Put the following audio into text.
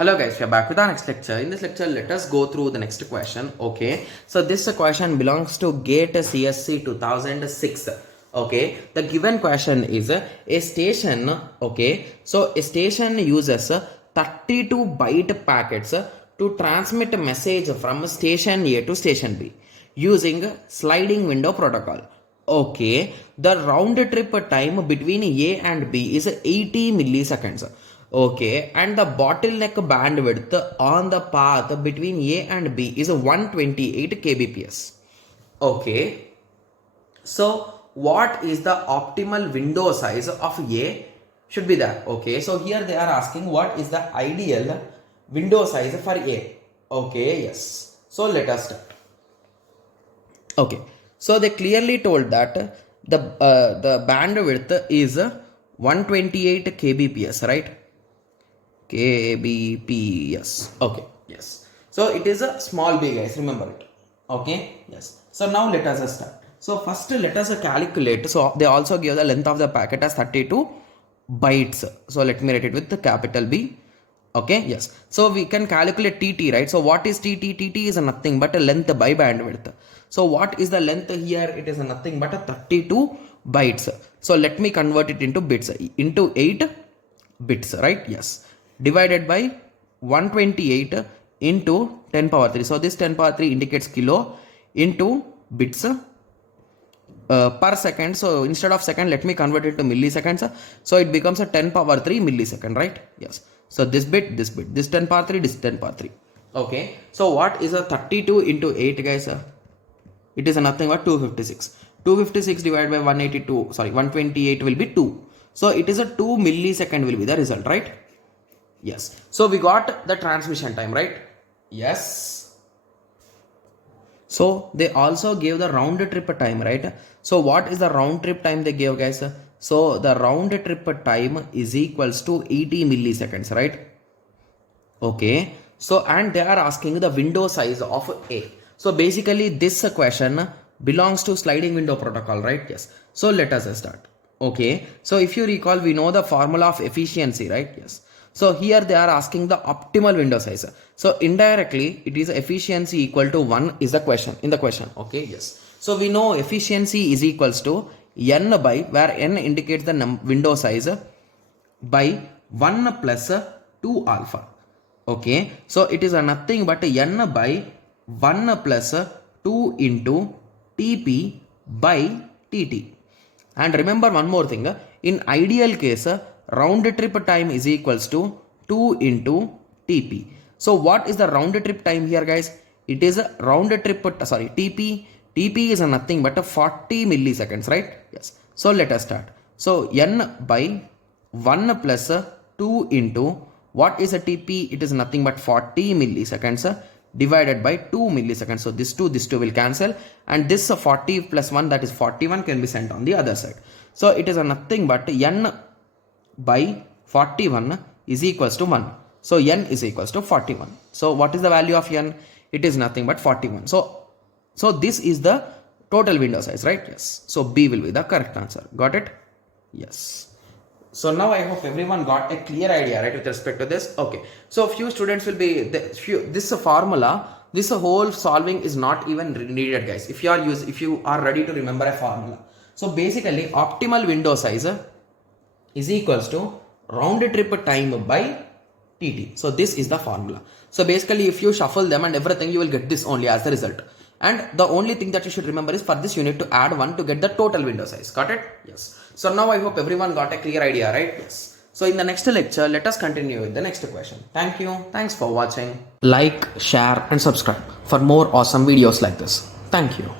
Hello guys, we are back with our next lecture. In this lecture, let us go through the next question. Okay, so this question belongs to GATE CSC 2006. Okay, the given question is a station. Okay, so a station uses 32 byte packets to transmit a message from station A to station B using sliding window protocol. Okay, the round trip time between A and B is 80 milliseconds. Okay, and the bottleneck bandwidth on the path between A and B is 128 kbps. Okay, so what is the optimal window size of A should be there. Okay, so here they are asking what is the ideal window size for A. Okay, yes. So let us start. Okay, so they clearly told that the bandwidth is 128 kbps, right? kbps. Okay, yes. So it is a small b, guys, remember it. Okay, yes. So now let us start. So first let us calculate. So they also give the length of the packet as 32 bytes. So let me write it with the capital B. Okay, yes. So we can calculate TT, right? So what is TT? TT is nothing but a length by bandwidth. So what is the length here? It is nothing but a 32 bytes. So let me convert it into bits, into 8 bits, right? Yes. Divided by 128 into 10 power 3. So this 10 power 3 indicates kilo into bits per second. So instead of second, let me convert it to milliseconds. So it becomes a 10 power 3 millisecond, right? Yes. So this 10 power 3, this 10 power 3. Okay. So what is a 32 into 8, guys? It is nothing but 256. 256 divided by 128 will be 2. So it is a 2 millisecond will be the result, right? Yes. So we got the transmission time, right? Yes. So they also gave the round trip time, right? So what is the round trip time they gave, guys? So the round trip time is equals to 80 milliseconds, right? Okay. So and they are asking the window size of A. So basically this question belongs to sliding window protocol, right? Yes. So let us start. Okay. So if you recall, we know the formula of efficiency, right? Yes. So here they are asking the optimal window size. So indirectly it is efficiency equal to 1 is the question in the question. Okay, yes. So we know efficiency is equals to n by, where n indicates the window size, by 1 plus 2 alpha. Okay, so it is a nothing but n by 1 plus 2 into tp by tt. And remember one more thing, in ideal case round trip time is equals to 2 into TP. So what is the round trip time here, guys? It is a round trip, TP. TP is nothing but 40 milliseconds, right? Yes. So let us start. So n by 1 plus 2 into, what is a TP? It is nothing but 40 milliseconds divided by 2 milliseconds. So this 2 will cancel, and this 40 plus 1, that is 41, can be sent on the other side. So it is a nothing but n by 41 is equals to 1. So n is equals to 41. So what is the value of n? It is nothing but 41. So this is the total window size, right? Yes. So B will be the correct answer. Got it? Yes. So now I hope everyone got a clear idea, right, with respect to this. Okay. So few students will be, this formula, this whole solving is not even needed, guys. If you are ready to remember a formula. So basically optimal window size is equals to round trip time by TT. So this is the formula. So basically if you shuffle them and everything, you will get this only as the result. And the only thing that you should remember is for this you need to add 1 to get the total window size. Got it? Yes. So now I hope everyone got a clear idea, right? Yes. So in the next lecture, let us continue with the next question. Thank you. Thanks for watching. Like, share and subscribe for more awesome videos like this. Thank you.